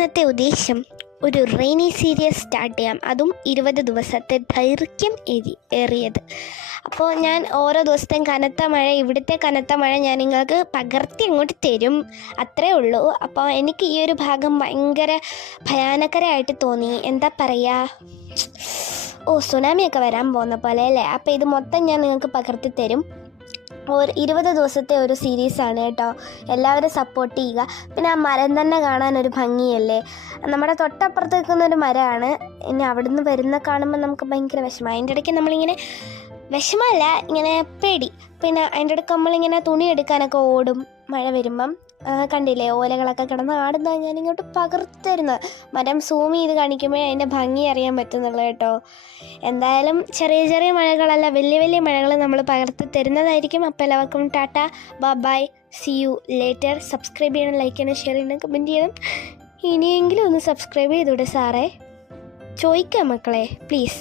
ഇന്നത്തെ ഉദ്ദേശം ഒരു റെയിനി സീരീസ് സ്റ്റാർട്ട് ചെയ്യാം, അതും 20 ദിവസത്തെ ദൈർഘ്യം ഏറിയത്. അപ്പോൾ ഞാൻ ഓരോ ദിവസത്തെയും കനത്ത മഴ, ഇവിടുത്തെ കനത്ത മഴ ഞാൻ നിങ്ങൾക്ക് പകർത്തി അങ്ങോട്ട് തരും, അത്രേ ഉള്ളൂ. അപ്പോൾ എനിക്ക് ഈ ഒരു ഭാഗം ഭയങ്കര ഭയാനകരമായിട്ട് തോന്നി. എന്താ പറയുക, സുനാമിയൊക്കെ വരാൻ പോകുന്ന പോലെ അല്ലേ. അപ്പോൾ ഇത് മൊത്തം ഞാൻ നിങ്ങൾക്ക് പകർത്തി തരും. 20 ദിവസത്തെ ഒരു സീരീസാണ് കേട്ടോ. എല്ലാവരും സപ്പോർട്ട് ചെയ്യുക. പിന്നെ ആ മരം തന്നെ കാണാൻ ഒരു ഭംഗിയല്ലേ. നമ്മുടെ തൊട്ടപ്പുറത്ത് നിൽക്കുന്നൊരു മരമാണ്. ഇനി അവിടുന്ന് വരുന്ന കാണുമ്പോൾ നമുക്ക് ഭയങ്കര വിഷമം. അതിൻ്റെ ഇടയ്ക്ക് നമ്മളിങ്ങനെ വിഷമമല്ല, ഇങ്ങനെ പേടി. പിന്നെ അതിൻ്റെ ഇടയ്ക്ക് നമ്മളിങ്ങനെ തുണി എടുക്കാനൊക്കെ ഓടും മഴ വരുമ്പം. കണ്ടില്ലേ ഓലകളൊക്കെ കിടന്ന് ആടുന്ന ഞാനിങ്ങോട്ട് പകർത്തരുന്നത്. മരം സൂം ചെയ്ത് കാണിക്കുമ്പോഴേ അതിൻ്റെ ഭംഗി അറിയാൻ പറ്റുന്നുള്ളൂ കേട്ടോ. എന്തായാലും ചെറിയ ചെറിയ മഴകളല്ല, വലിയ വലിയ മഴകൾ നമ്മൾ പകർത്തി തരുന്നതായിരിക്കും. അപ്പോൾ എല്ലാവർക്കും tata, bye, see you later. Subscribe ചെയ്യണം, ലൈക്ക് ചെയ്യണം, ഷെയർ ചെയ്യണം, കമൻറ്റ് ചെയ്യണം. ഇനിയെങ്കിലും ഒന്ന് സബ്സ്ക്രൈബ് ചെയ്തൂടെ സാറേ, ചോദിക്കാം മക്കളെ, പ്ലീസ്.